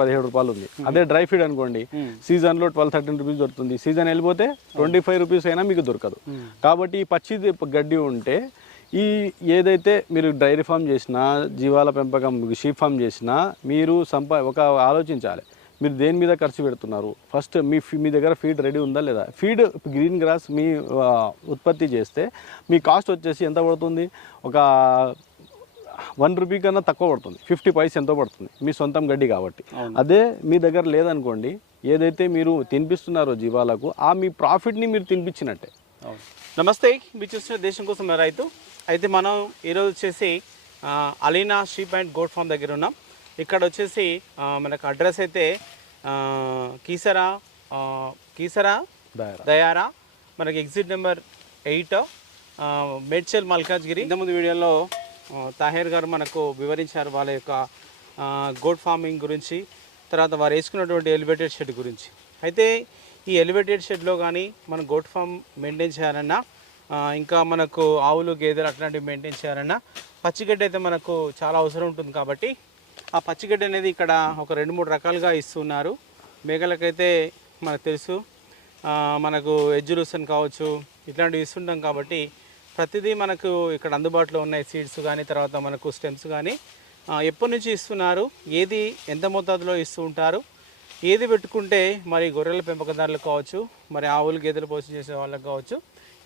పదిహేడు రూపాయలు ఉంది. అదే డ్రై ఫీడ్ అనుకోండి. సీజన్లో ట్వెల్వ్ థర్టీన్ రూపీస్ దొరుకుతుంది. సీజన్ వెళ్ళిపోతే ట్వంటీ ఫైవ్ రూపీస్ అయినా మీకు దొరకదు. కాబట్టి ఈ పచ్చి గడ్డి ఉంటే ఈ ఏదైతే మీరు డైరీ ఫామ్ చేసినా జీవాల పెంపకం షీప్ ఫామ్ చేసినా మీరు సంపా ఒక ఆలోచించాలి. మీరు దేని మీద ఖర్చు పెడుతున్నారు? ఫస్ట్ మీ మీ దగ్గర ఫీడ్ రెడీ ఉందా లేదా? ఫీడ్ గ్రీన్ గ్రాస్ మీ ఉత్పత్తి చేస్తే మీ కాస్ట్ వచ్చేసి ఎంత పడుతుంది? ఒక వన్ రూపీ కన్నా తక్కువ పడుతుంది. ఫిఫ్టీ పైస్ ఎంతో పడుతుంది. మీ సొంతం గడ్డి కాబట్టి. అదే మీ దగ్గర లేదనుకోండి ఏదైతే మీరు తినిపిస్తున్నారో జీవాలకు ఆ మీ ప్రాఫిట్ని మీరు తినిపించినట్టే. నమస్తే. మీరు చూస్తున్న దేశం కోసం రైతు. అయితే మనం ఈరోజు వచ్చేసి Alina sheep and goat farm దగ్గర ఉన్నాం. ఇక్కడ వచ్చేసి మనకు అడ్రస్ అయితే కీసరా కీసరా దాయరా. మనకి exit number eight Medchal Malkajgiri. ఇంతకుముందు వీడియోలో తాహేర్ గారు మనకు వివరించారు వాళ్ళ యొక్క గోడ్ ఫార్మింగ్ గురించి తర్వాత వారు వేసుకున్నటువంటి ఎలివేటెడ్ షెడ్ గురించి. అయితే ఈ ఎలివేటెడ్ షెడ్లో కానీ మనం గోడ్ ఫామ్ మెయింటైన్ చేయాలన్నా ఇంకా మనకు ఆవులు గేదెలు అట్లాంటివి మెయింటైన్ చేయాలన్నా పచ్చిగడ్డి అయితే మనకు చాలా అవసరం ఉంటుంది కాబట్టి ఆ పచ్చిగడ్డి అనేది ఇక్కడ ఒక రెండు మూడు రకాలుగా ఇస్తున్నారు. మేకలకైతే మనకు తెలుసు మనకు ఎజ్జులుసన్ కావచ్చు ఇట్లాంటివి ఇస్తుంటాం కాబట్టి ప్రతిదీ మనకు ఇక్కడ అందుబాటులో ఉన్నాయి సీడ్స్ కానీ తర్వాత మనకు స్టెమ్స్ కానీ ఎప్పటి నుంచి ఇస్తున్నారు? ఏది ఎంత మోతాదులో ఇస్తూ ఉంటారు? ఏది పెట్టుకుంటే మరి గొర్రెల పెంపకదారులకు కావచ్చు మరి ఆవులు గేదెలు పోషణ చేసే వాళ్ళకి కావచ్చు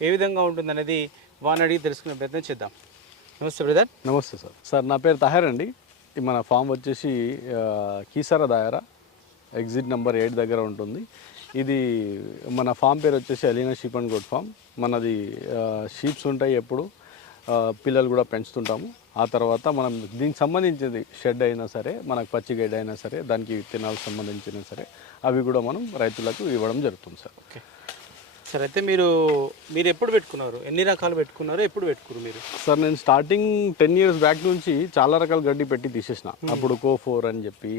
ఏ విధంగా ఉంటుందనేది వాని అడిగి తెలుసుకునే ప్రయత్నం చేద్దాం. నమస్తే బ్రదర్. నమస్తే సార్. సార్ నా పేరు తహార్ అండి. మన ఫామ్ వచ్చేసి ఆ, దాయరా ఎగ్జిట్ నెంబర్ ఎయిట్ దగ్గర ఉంటుంది. ఇది మన ఫామ్ పేరు వచ్చేసి Alina sheep and good farm. మనది షీప్స్ ఉంటాయి ఎప్పుడు పిల్లలు కూడా పెంచుతుంటాము. ఆ తర్వాత మనం దీనికి సంబంధించింది షెడ్ అయినా సరే మనకు పచ్చి గడ్డ అయినా సరే దానికి విత్తనాలకు సంబంధించినా సరే అవి కూడా మనం రైతులకు ఇవ్వడం జరుగుతుంది సార్. ఓకే. సరే అయితే మీరు మీరు ఎప్పుడు పెట్టుకున్నారు? ఎన్ని రకాలు పెట్టుకున్నారు ఎప్పుడు పెట్టుకున్నారు మీరు? సార్ నేను స్టార్టింగ్ టెన్ ఇయర్స్ బ్యాక్ నుంచి చాలా రకాల గడ్డి పెట్టి తీసేసిన. అప్పుడు కో ఫోర్ అని చెప్పి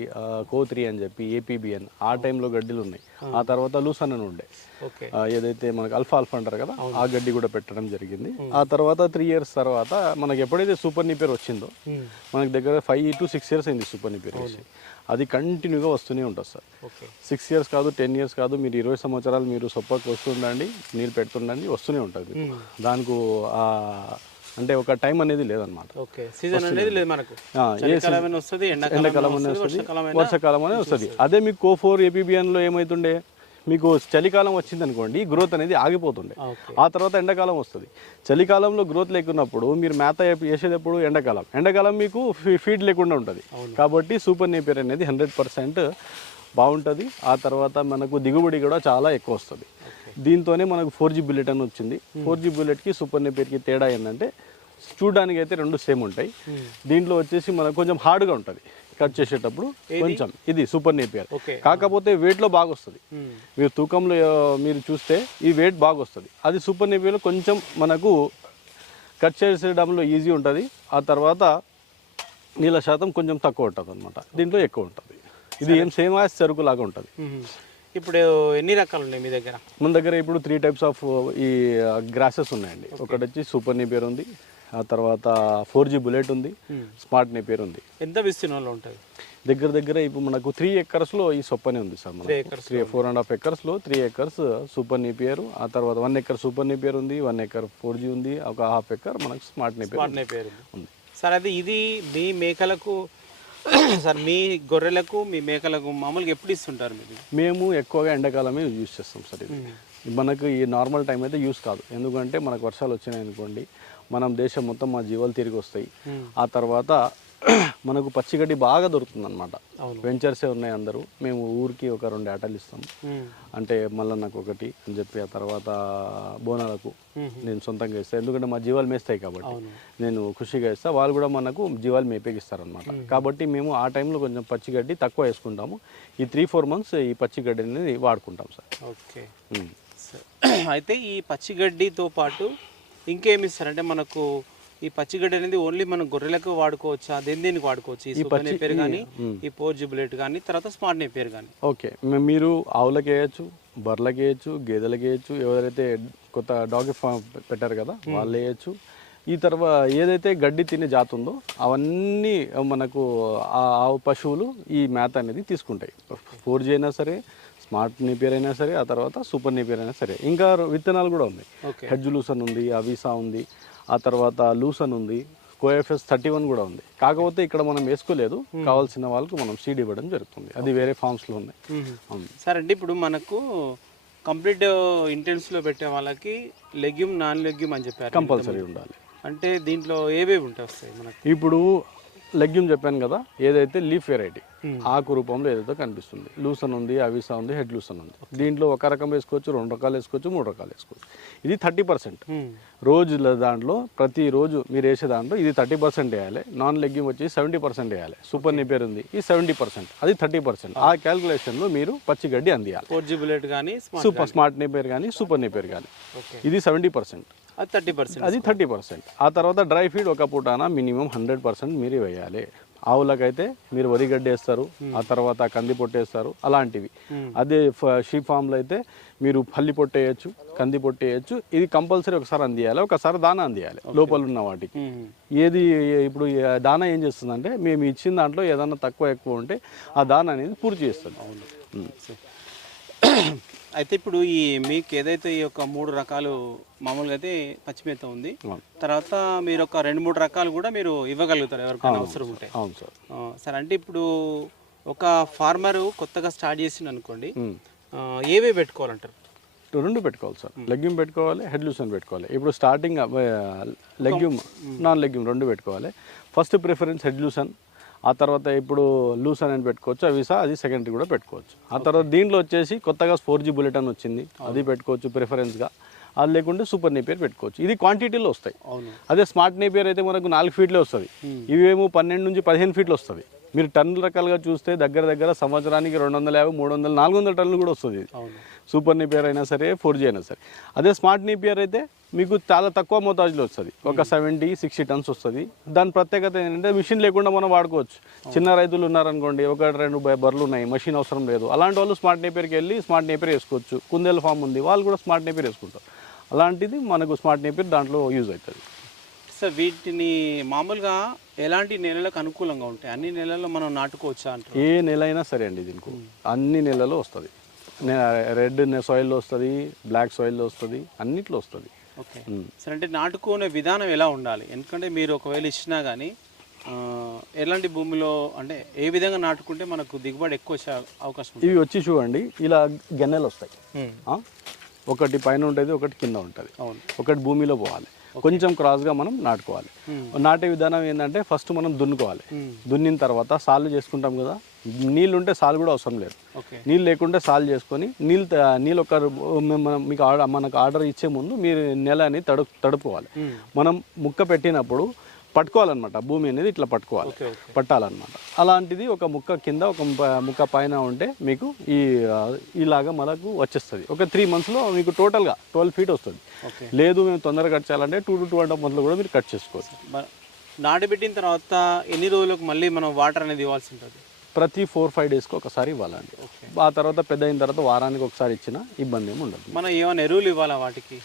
కో త్రీ అని చెప్పి ఏపీబిఎన్ ఆ టైంలో గడ్డిలు ఉన్నాయి. ఆ. తర్వాత లూసన్ అని ఉండే. ఏదైతే మనకు అల్ఫా అల్ఫా అంటారు కదా ఆ గడ్డి కూడా పెట్టడం జరిగింది. ఆ తర్వాత త్రీ ఇయర్స్ తర్వాత మనకి ఎప్పుడైతే సూపర్ నిపేర్ వచ్చిందో మనకి దగ్గర ఫైవ్ టు సిక్స్ ఇయర్స్ అయింది సూపర్ నిపేర్ వచ్చి అది కంటిన్యూగా వస్తూనే ఉంటుంది సార్. సిక్స్ ఇయర్స్ కాదు టెన్ ఇయర్స్ కాదు మీరు ఇరవై సంవత్సరాలు మీరు సొప్పకు వస్తుండండి నీళ్ళు పెడుతుండండి వస్తూనే ఉంటుంది. దానికి ఆ, అంటే ఒక టైం అనేది లేదనమాట. ఎండాకాలం అనేది వస్తుంది వర్షాకాలం అనేది వస్తుంది. అదే మీకు కో ఫోర్ ఏపీబిఎన్లో ఏమవుతుండే మీకు చలికాలం వచ్చింది అనుకోండి గ్రోత్ అనేది ఆగిపోతుండే. ఆ తర్వాత ఎండాకాలం వస్తుంది. చలికాలంలో గ్రోత్ లేకున్నప్పుడు మీరు మేత వేసేటప్పుడు ఎండాకాలం. ఎండాకాలం మీకు ఫీ- ఫీడ్ లేకుండా ఉంటుంది. కాబట్టి సూపర్ నేపియర్ అనేది హండ్రెడ్ పర్సెంట్ బాగుంటుంది. ఆ తర్వాత మనకు దిగుబడి కూడా చాలా ఎక్కువ వస్తుంది. దీంతోనే మనకు ఫోర్ జీ బుల్లెట్ అని వచ్చింది. ఫోర్ జీ బుల్లెట్కి సూపర్ నేపియర్కి తేడా ఏంటంటే చూడడానికి అయితే రెండు సేమ్ ఉంటాయి. దీంట్లో వచ్చేసి మనకు కొంచెం హార్డ్గా ఉంటుంది. కట్ చేసేటప్పుడు కొంచెం. ఇది సూపర్ నేపియర్. కాకపోతే వెయిట్లో బాగా వస్తుంది. మీరు తూకంలో ఆ, మీరు చూస్తే ఈ వెయిట్ బాగా వస్తుంది అది సూపర్ నేపియర్లో కొంచెం మనకు కట్ చేసేయడంలో ఈజీ ఉంటుంది. ఆ తర్వాత నీళ్ళ శాతం కొంచెం తక్కువ ఉంటుంది అనమాట దీంట్లో ఎక్కువ ఉంటుంది. ఇది ఏం సేమ్ యాజ్ చెరుకు లాగా ఉంటుంది. ఇప్పుడు ఎన్ని రకాలు ఉన్నాయి మీ దగ్గర? మన దగ్గర ఇప్పుడు త్రీ టైప్స్ ఆఫ్ ఈ గ్రాసెస్ ఉన్నాయండి. ఒకటి వచ్చి సూపర్ నేపియర్ ఉంది. ఆ తర్వాత ఫోర్ జీ బుల్లెట్ ఉంది. స్మార్ట్ నేపియర్ ఉంది ఎంత విస్తీర్ణంలో ఉంటుంది దగ్గర దగ్గర ఇప్పుడు మనకు త్రీ ఎకర్స్లో ఈ సొప్పనే ఉంది సార్ మనకు. త్రీ ఫోర్ అండ్ హాఫ్ ఎకర్స్లో త్రీ ఎకర్స్ సూపర్ నేపియర్ ఆ తర్వాత వన్ ఎకర్ సూపర్ నేపియర్ ఉంది వన్ ఎకర్ ఫోర్ జీ ఉంది ఒక హాఫ్ ఎకర్ మనకు స్మార్ట్ నేపియర్ పేరు ఉంది. సార్ అది ఇది మీ మేకలకు సార్ మీ గొర్రెలకు మీ మేకలకు మామూలుగా ఎప్పుడు ఇస్తుంటారు మీరు? మేము ఎక్కువగా ఎండాకాలమే యూజ్ చేస్తాం సార్ ఇది. మనకు ఈ నార్మల్ టైం అయితే యూస్ కాదు. ఎందుకంటే మనకు వర్షాలు వచ్చినాయి అనుకోండి మనం దేశం మొత్తం మా జీవాలు తిరిగి వస్తాయి. ఆ తర్వాత మనకు పచ్చిగడ్డి బాగా దొరుకుతుంది అనమాట. వెంచర్సే ఉన్నాయి అందరూ. మేము ఊరికి ఒక రెండు ఆటలు ఇస్తాం. మ్మ్. అంటే మళ్ళీ నాకు ఒకటి అని చెప్పి ఆ తర్వాత బోనాలకు మ్మ్. నేను సొంతంగా ఇస్తాను ఎందుకంటే మా జీవాలు మేస్తాయి కాబట్టి. నేను ఖుషిగా ఇస్తా. వాళ్ళు కూడా మనకు జీవాలు మేపేకిస్తారనమాట కాబట్టి మేము ఆ టైంలో కొంచెం పచ్చిగడ్డి తక్కువ వేసుకుంటాము. ఈ త్రీ ఫోర్ మంత్స్ ఈ పచ్చిగడ్డి అనేది వాడుకుంటాం సార్. ఓకే. అయితే ఈ పచ్చిగడ్డితో పాటు ఇంకేమి ఇస్తారంటే మనకు ఈ పచ్చిగడ్డి అనేది ఓన్లీ మనం గొర్రెలకు వాడుకోవచ్చా? దేని దేనికి వాడుకోవచ్చు? ఈ సూపర్ నేపేర్ కానీ ఈ పోర్ జిబులెట్ కానీ తర్వాత స్మార్ట్ నేపేర్ కానీ ఓకే. మీరు ఆవులకి వేయచ్చు బర్రెలకి వేయచ్చు గేదెలకి వేయచ్చు ఎవరైతే కొత్త డాగ్ ఫామ్ పెట్టారు కదా వాళ్ళు వేయచ్చు. ఈ తర్వాత ఏదైతే గడ్డి తినే జాతి ఉందో అవన్నీ మనకు ఆ ఆవు పశువులు ఈ మేత అనేది తీసుకుంటాయి. ఫోర్ జీ అయినా సరే స్మార్ట్ నేపియర్ అయినా సరే ఆ తర్వాత సూపర్ నేపియర్ అయినా సరే. ఇంకా విత్తనాలు కూడా ఉన్నాయి. ఓకే. హెడ్జ్ లూసన్ ఉంది అవిసా ఉంది ఆ తర్వాత లూసన్ ఉంది కోఎఫ్ఎస్ థర్టీ వన్ కూడా ఉంది. కాకపోతే ఇక్కడ మనం వేసుకోలేదు. కావాల్సిన వాళ్ళకు మనం సీడ్ ఇవ్వడం జరుగుతుంది. అది వేరే ఫామ్స్లో ఉన్నాయి. అవును. సరే అండి ఇప్పుడు మనకు కంప్లీట్ ఇంటెన్స్లో పెట్టే వాళ్ళకి లెగ్యూమ్ నాన్ లెగ్యూమ్ అని చెప్పారు. కంపల్సరీ ఉండాలి. అంటే దీంట్లో ఏవేవి ఉంటాయి వస్తాయి మనకి? ఇప్పుడు లెగ్యూమ్ చెప్పాను కదా ఏదైతే లీఫ్ వెరైటీ. ఆకు రూపంలో ఏదైతే కనిపిస్తుంది. లూసన్ ఉంది అవిసా ఉంది హెడ్ లూసన్ ఉంది. దీంట్లో ఒక రకం వేసుకోవచ్చు రెండు రకాలు వేసుకోవచ్చు మూడు రకాలు వేసుకోవచ్చు. ఇది థర్టీ పర్సెంట్. మ్మ్. రోజుల దాంట్లో ప్రతిరోజు మీరు వేసే దాంట్లో ఇది థర్టీ పర్సెంట్ వేయాలి. నాన్ లెగ్యూమ్ వచ్చి సెవెంటీ పర్సెంట్ వేయాలి. సూపర్ నిపేర్ ఉంది. ఈ సెవెంటీ పర్సెంట్ అది థర్టీ పర్సెంట్. ఆ క్యాల్కులేషన్లో మీరు పచ్చి గడ్డి అందియాలి. సూపర్ స్మార్ట్ నిపేర్ కానీ సూపర్ నిపేర్ కానీ ఇది సెవెంటీ పర్సెంట్. అది థర్టీ పర్సెంట్ అది థర్టీ పర్సెంట్. ఆ తర్వాత డ్రై ఫీడ్ ఒక పూటాన మినిమం హండ్రెడ్ పర్సెంట్ మీరు వేయాలి. ఆవులకైతే మీరు వరి గడ్డి వేస్తారు ఆ తర్వాత కంది పొట్టు వేస్తారు అలాంటివి. అదే షీప్ ఫామ్లో అయితే మీరు పల్లి పొట్టు వేయచ్చు కంది పొట్టు వేయచ్చు ఇది కంపల్సరీ ఒకసారి అందియాలి ఒకసారి దానా అందియాలి లోపల ఉన్న వాటికి. ఏది ఇప్పుడు దానా ఏం చేస్తుందంటే మేము ఇచ్చిన దాంట్లో ఏదైనా తక్కువ ఎక్కువ ఉంటే ఆ దానా అనేది పూర్తి చేస్తుంది. అయితే ఇప్పుడు ఈ మీకు ఏదైతే ఈ యొక్క మూడు రకాలు మామూలుగా అయితే పచ్చిమేత ఉంది. తర్వాత మీరు ఒక రెండు మూడు రకాలు కూడా మీరు ఇవ్వగలుగుతారు ఎవరికైనా అవసరం ఉంటే. అవును సార్. సరే అంటే ఇప్పుడు ఒక ఫార్మర్ కొత్తగా స్టార్ట్ చేసిండు అనుకోండి ఏవే పెట్టుకోవాలంటారు? రెండు పెట్టుకోవాలి సార్. లెగ్యూమ్ పెట్టుకోవాలి హెడ్ లూసన్ పెట్టుకోవాలి. ఇప్పుడు స్టార్టింగ్ లెగ్యూమ్ నాన్ లెగ్యూమ్ రెండు పెట్టుకోవాలి. ఫస్ట్ ప్రిఫరెన్స్ హెడ్ లూసన్ ఆ తర్వాత ఇప్పుడు లూసన్ అని పెట్టుకోవచ్చు అవిసా అది సెకండరీ కూడా పెట్టుకోవచ్చు. ఆ తర్వాత దీంట్లో వచ్చేసి కొత్తగా ఫోర్ జీ బులెటిన్ వచ్చింది అది పెట్టుకోవచ్చు ప్రిఫరెన్స్గా అది లేకుంటే సూపర్ నేపియర్ పెట్టుకోవచ్చు. ఇది క్వాంటిటీలో వస్తాయి. అదే స్మార్ట్ నేపియర్ అయితే మనకు నాలుగు ఫీట్లో వస్తుంది. ఇవేమో పన్నెండు నుంచి పదిహేను ఫీట్లు వస్తుంది మీరు టన్నుల రకాలుగా చూస్తే దగ్గర దగ్గర సంవత్సరానికి రెండు వందల యాభై మూడు వందల నాలుగు వందల టన్నులు కూడా వస్తుంది. సూపర్ నిపియర్ అయినా సరే ఫోర్ జీ అయినా సరే. అదే స్మార్ట్ నిపియర్ అయితే మీకు చాలా తక్కువ మోతాజులో వస్తుంది. ఒక సెవెంటీ సిక్స్టీ టన్స్ వస్తుంది. దాని ప్రత్యేకత ఏంటంటే మిషన్ లేకుండా మనం వాడుకోవచ్చు. చిన్న రైతులు ఉన్నారనుకోండి ఒక రెండు బ- బర్రెలు ఉన్నాయి మషిన్ అవసరం లేదు. అలాంటి వాళ్ళు స్మార్ట్ నేపియర్కి వెళ్ళి స్మార్ట్ నేపియర్ వేసుకోవచ్చు. కుందేల ఫామ్ ఉంది వాళ్ళు కూడా స్మార్ట్ నేపియర్ వేసుకుంటారు. అలాంటిది మనకు స్మార్ట్ నేపియర్ దాంట్లో యూజ్ అవుతుంది. సార్ వీటిని మామూలుగా ఎలాంటి నేలలకు అనుకూలంగా ఉంటాయి? అన్ని నెలల్లో మనం నాటుకోవచ్చా అంటారు? ఏ నెల అయినా సరే అండి దీనికి. అన్ని నెలల్లో వస్తుంది. రెడ్ సాయిల్లో వస్తుంది బ్లాక్ సాయిల్లో వస్తుంది అన్నిట్లో వస్తుంది. ఓకే. సరే అంటే నాటుకునే విధానం ఎలా ఉండాలి? ఎందుకంటే మీరు ఒకవేళ ఇచ్చినా కానీ ఎలాంటి భూమిలో అంటే ఏ విధంగా నాటుకుంటే మనకు దిగుబడి ఎక్కువ అవకాశం ఇవి వచ్చి చూడండి. ఇలా గెన్నెలు వస్తాయి? ఒకటి పైన ఉంటుంది ఒకటి కింద ఉంటుంది. అవును. ఒకటి భూమిలో పోవాలి. కొంచెం క్రాస్గా మనం నాటుకోవాలి. నాటే విధానం ఏంటంటే ఫస్ట్ మనం దున్నుకోవాలి. Hmm. దున్నిన తర్వాత సాలు చేసుకుంటాం కదా నీళ్ళు ఉంటే సాలు కూడా అవసరం లేదు. నీళ్ళు లేకుంటే సాల్ చేసుకొని నీళ్ళు నీళ్ళు ఒక మన- మీకు ఆర్డర్ మనకు ఆర్డర్ ఇచ్చే ముందు మీరు నెలని తడు తడుపుకోవాలి. మనం ముక్క పెట్టినప్పుడు పట్టుకోవాలన్నమాట. భూమి అనేది ఇట్లా పట్టుకోవాలి. పట్టాలన్నమాట. అలాంటిది ఒక ముక్క కింద ఒక ముక్క పైన ఉంటే మీకు ఈ ఇలాగా మనకు వచ్చేస్తుంది. ఒక త్రీ మంత్స్లో మీకు టోటల్గా ట్వెల్వ్ ఫీట్ వస్తుంది. లేదు మేము తొందరగా కట్ చేయాలంటే two to two and half కూడా మీరు కట్ చేసుకోవచ్చు. నాటబెట్టిన తర్వాత ఎన్ని రోజులకు మళ్ళీ మనం వాటర్ అనేది ఇవ్వాల్సి ఉంటుంది? ప్రతి ఫోర్ ఫైవ్ డేస్కి ఒకసారి ఇవ్వాలండి. ఆ తర్వాత పెద్ద అయిన తర్వాత వారానికి ఒకసారి ఇచ్చినా ఇబ్బంది ఏమి ఉండదు. మనం ఏమైనా ఎరువులు ఇవ్వాలా వాటికి?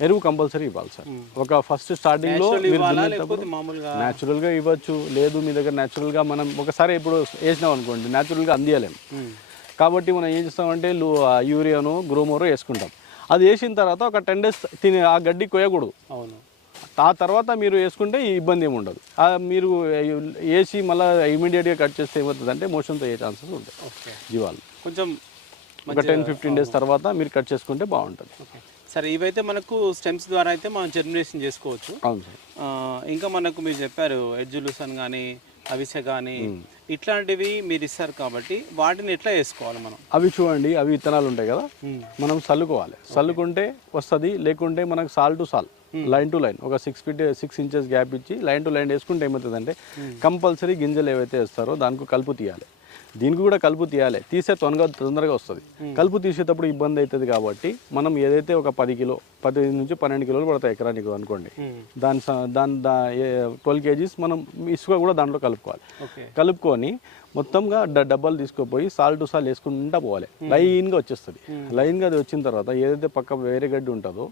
ఎరువు కంపల్సరీ ఇవ్వాలి సార్. ఒక ఫస్ట్ స్టార్టింగ్లో న్యాచురల్గా ఇవ్వచ్చు. లేదు మీ దగ్గర న్యాచురల్గా మనం ఒకసారి ఇప్పుడు వేసినాం అనుకోండి న్యాచురల్గా అందియలేము ఉమ్. కాబట్టి మనం ఏం చేస్తామంటే యూరియాను గ్రోమోరో వేసుకుంటాం. అది వేసిన తర్వాత ఒక టెన్ డేస్ తిని ఆ గడ్డి కొయ్యకూడదు. అవును. ఆ తర్వాత మీరు వేసుకుంటే ఈ ఇబ్బంది ఏమి ఉండదు. మీరు వేసి మళ్ళీ ఇమీడియట్గా కట్ చేస్తే ఏమవుతుందంటే మోషన్తో అయ్యే ఛాన్సెస్ ఉంటాయి. జీవాలు. కొంచెం ఒక టెన్ ఫిఫ్టీన్ డేస్ తర్వాత మీరు కట్ చేసుకుంటే బాగుంటుంది. సరే ఇవైతే మనకు స్టెమ్స్ ద్వారా అయితే మనం జర్మినేషన్ చేసుకోవచ్చు. అవును సార్. ఆ, ఇంకా మనకు మీరు చెప్పారు ఎడ్జులుసన్ కానీ అవిసె కానీ ఇట్లాంటివి మీరు ఇస్తారు కాబట్టి వాటిని ఎట్లా వేసుకోవాలి మనం? అవి చూడండి అవి విత్తనాలు ఉంటాయి కదా. మనం చల్లుకోవాలి చల్లుకుంటే వస్తుంది లేకుంటే మనకు సాల్ టు సాల్ లైన్ టు లైన్ ఒక six feet six inches gap ఇచ్చి లైన్ టు లైన్ వేసుకుంటే ఏమవుతుందంటే కంపల్సరీ గింజలు ఏవైతే వేస్తారో దానికి కలుపు తీయాలి. దీనికి కూడా కలుపు తీయాలి. తీసే తొందరగా తొందరగా వస్తుంది. కలుపు తీసేటప్పుడు ఇబ్బంది అవుతుంది కాబట్టి మనం ఏదైతే ఒక పది కిలో పది నుంచి పన్నెండు కిలోలు పడతాయి ఎకరానికి అనుకోండి. దాని దాని దా ట్వెల్వ్ కేజీస్ మనం ఇసుక కూడా దాంట్లో కలుపుకోవాలి. కలుపుకొని మొత్తంగా డబ్బాలు తీసుకుపోయి సాల్ టు సాల్ వేసుకుంటా పోవాలి. లైన్గా వచ్చేస్తుంది. లైన్గా అది వచ్చిన తర్వాత ఏదైతే పక్క వేరే గడ్డి ఉంటుందో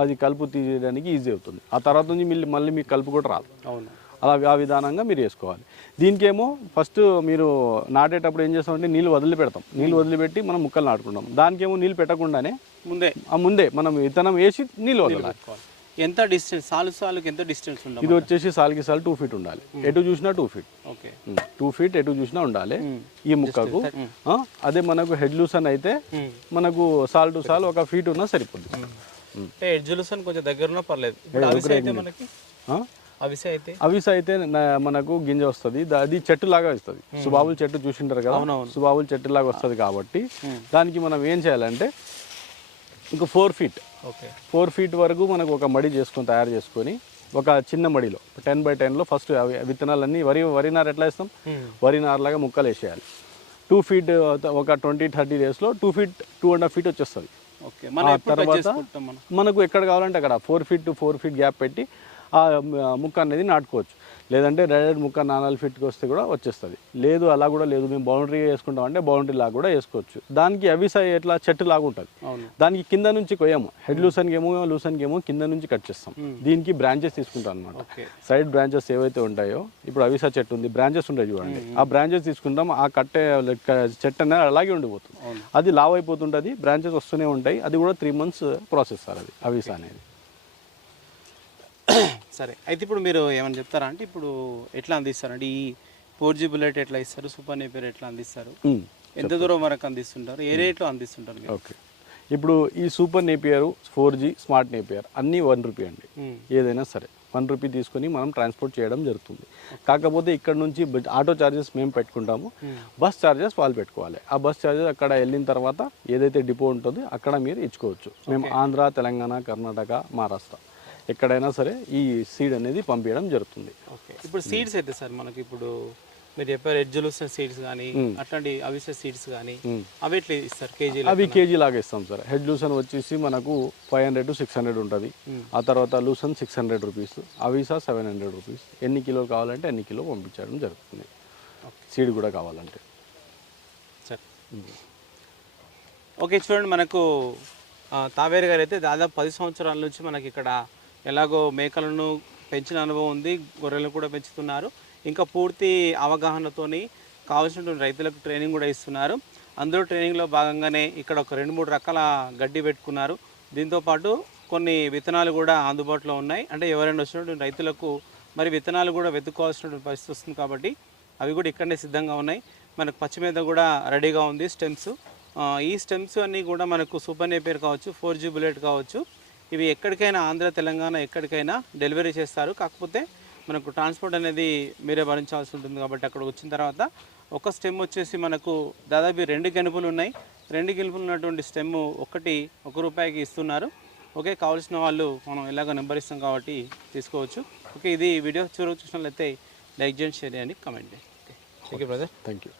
అది కలుపు తీయడానికి ఈజీ అవుతుంది. ఆ తర్వాత నుంచి మళ్ళీ మళ్ళీ మీకు కలుపు కూడా రాదు. అవును. అలా ఆ విధానంగా మీరు వేసుకోవాలి. దీనికేమో ఫస్ట్ మీరు నాటేటప్పుడు ఏం చేస్తామంటే నీళ్ళు వదిలిపెడతాం. నీళ్ళు వదిలిపెట్టి మనం ముక్కలు నాటుకుంటాం. దానికేమో నీళ్ళు పెట్టకుండానే ముందే. ఆ ముందే మనం విత్తనం వేసి నీళ్ళు వదలాలి. ఎంత డిస్టెన్స్ సాలు సాలుకి ఎంత డిస్టెన్స్ ఉండాలి? ఇది వచ్చేసి సాల్కి సాల్ టూ ఫీట్ ఉండాలి. ఎటు చూసినా two feet. Okay. Two feet ఎటు చూసినా ఉండాలి. ఈ ముక్కకు అదే మనకు హెడ్ లూసన్ అయితే మనకు సాల్ టు సాల్ ఒక ఫీట్ ఉన్నా సరిపోద్ది. అంటే ఎడ్జులుసన్ కొంచెం దగ్గర ఉన్నా పర్లేదు అవిసె అయితే? మనకి గింజ వస్తుంది. అది చెట్టు లాగా వస్తుంది సుబాబుల చెట్టు చూసింటారు కదా? సుబాబుల చెట్టు లాగా వస్తుంది కాబట్టి దానికి మనం ఏం చేయాలంటే ఇంకా four feet. Okay. Four feet వరకు మనకు ఒక మడి చేసుకొని తయారు చేసుకొని ఒక చిన్న మడిలో టెన్ బై టెన్లో ఫస్ట్ విత్తనాలన్నీ వరి వరి నారు ఎట్లా వేస్తాం? వరి నారులాగా ముక్కలు వేసేయాలి. టూ ఫీట్ ఒక ట్వంటీ థర్టీ డేస్లో two feet two and half feet వచ్చేస్తుంది. మనం మనకు ఎక్కడ కావాలంటే అక్కడ four feet to four feet gap పెట్టి ఆ ముక్క అనేది నాటుకోవచ్చు. లేదంటే డైరెక్ట్ ముక్క నాలుగు ఫీట్కి వస్తే కూడా వచ్చేస్తుంది. లేదు అలా కూడా లేదు. మేము బౌండరీ వేసుకుంటాం అంటే బౌండరీ లాగా కూడా వేసుకోవచ్చు. దానికి అవిస ఎట్లా చెట్టు లాగా ఉంటుంది. దానికి కింద నుంచి కొయ్యము. హెడ్ లూసన్కి ఏమో లూసన్కి ఏమో కింద నుంచి కట్ చేస్తాం. దీనికి బ్రాంచెస్ తీసుకుంటాం అనమాట సైడ్ బ్రాంచెస్ ఏవైతే ఉంటాయో ఇప్పుడు అవిసా చెట్టు ఉంది బ్రాంచెస్ ఉంటాయి చూడండి. ఆ బ్రాంచెస్ తీసుకుంటాం ఆ కట్టే చెట్టు అనేది అలాగే ఉండిపోతుంది. అది లావ్ అయిపోతుంటుంది బ్రాంచెస్ వస్తూనే ఉంటాయి. అది కూడా త్రీ మంత్స్ ప్రాసెస్ సార్ అది అవిసా అనేది. సరే. అయితే ఇప్పుడు మీరు ఏమైనా చెప్తారా? అంటే ఇప్పుడు ఎట్లా అందిస్తారు అంటే ఈ ఫోర్ జీ బుల్లెట్ ఎట్లా ఇస్తారు? సూపర్ నేపర్ ఎట్లా అందిస్తారు? ఎంత దూరం వరకు అందిస్తుంటారు? ఏ రేట్లో అందిస్తుంటారు ఓకే. ఇప్పుడు ఈ super napier four G smart napier అన్నీ వన్ రూపీ అండి. ఏదైనా సరే. వన్ రూపీ తీసుకొని మనం ట్రాన్స్పోర్ట్ చేయడం జరుగుతుంది. కాకపోతే ఇక్కడ నుంచి ఆటో చార్జెస్ మేము పెట్టుకుంటాము. బస్ చార్జెస్ వాళ్ళు పెట్టుకోవాలి. ఆ బస్ చార్జెస్ అక్కడ వెళ్ళిన తర్వాత ఏదైతే డిపో ఉంటుందో అక్కడ మీరు ఇచ్చుకోవచ్చు. మేము ఆంధ్ర తెలంగాణ కర్ణాటక మహారాష్ట్ర. ఎక్కడైనా సరే ఈ సీడ్ అనేది పంపించడం జరుగుతుంది. ఓకే. ఇప్పుడు సీడ్స్ అయితే సార్ మనకి ఇప్పుడు మీరు చెప్పారు ఎడ్జులుసిన సీడ్స్ కానీ అట్లాంటి అవిసె సీడ్స్ కానీ అవి ఎట్లా ఇస్తారు? కేజీలో అవి కేజీ లాగా ఇస్తాం సార్. హెడ్ లూసన్ వచ్చేసి మనకు five hundred to six hundred ఉంటుంది. ఆ తర్వాత లూసన్ సిక్స్ హండ్రెడ్ రూపీస్ అవిసా సెవెన్ హండ్రెడ్ రూపీస్ ఎన్ని కిలో కావాలంటే ఎన్ని కిలో పంపించడం జరుగుతుంది. సీడ్ కూడా కావాలంటే. సార్. ఓకే చూడండి మనకు తావేరు గారు అయితే దాదాపు పది సంవత్సరాల నుంచి మనకి ఇక్కడ ఎలాగో మేకలను పెంచిన అనుభవం ఉంది గొర్రెలను కూడా పెంచుతున్నారు. ఇంకా పూర్తి అవగాహనతోని కావాల్సినటువంటి రైతులకు ట్రైనింగ్ కూడా ఇస్తున్నారు. అందరూ ట్రైనింగ్లో భాగంగానే ఇక్కడ ఒక రెండు మూడు రకాల గడ్డి పెట్టుకున్నారు. దీంతోపాటు కొన్ని విత్తనాలు కూడా అందుబాటులో ఉన్నాయి. అంటే ఎవరైనా వచ్చినటువంటి రైతులకు మరి విత్తనాలు కూడా వెతుక్కోవాల్సినటువంటి పరిస్థితి వస్తుంది కాబట్టి అవి కూడా ఇక్కడనే సిద్ధంగా ఉన్నాయి. మనకు పచ్చి మీద కూడా రెడీగా ఉంది స్టెమ్స్. ఈ స్టెమ్స్ అన్నీ కూడా మనకు సూపర్ నేపేర్ కావచ్చు ఫోర్ జీ బుల్లెట్ కావచ్చు. ఇవి ఎక్కడికైనా ఆంధ్ర తెలంగాణ ఎక్కడికైనా డెలివరీ చేస్తారు. కాకపోతే మనకు ట్రాన్స్పోర్ట్ అనేది మీరే భరించాల్సి ఉంటుంది కాబట్టి అక్కడ వచ్చిన తర్వాత ఒక స్టెమ్ వచ్చేసి మనకు దాదాపు రెండు గెనుపులు ఉన్నాయి. రెండు గెనుపులు ఉన్నటువంటి స్టెమ్ ఒకటి ఒక రూపాయికి ఇస్తున్నారు. ఓకే కావాల్సిన వాళ్ళు మనం ఎలాగో నెంబర్ ఇస్తాం కాబట్టి తీసుకోవచ్చు. ఓకే ఇది వీడియో చూడ చూసినట్లయితే లైక్ చేయండి షేర్ చేయండి కమెంట్ చేయండి. Okay thank you brother thank you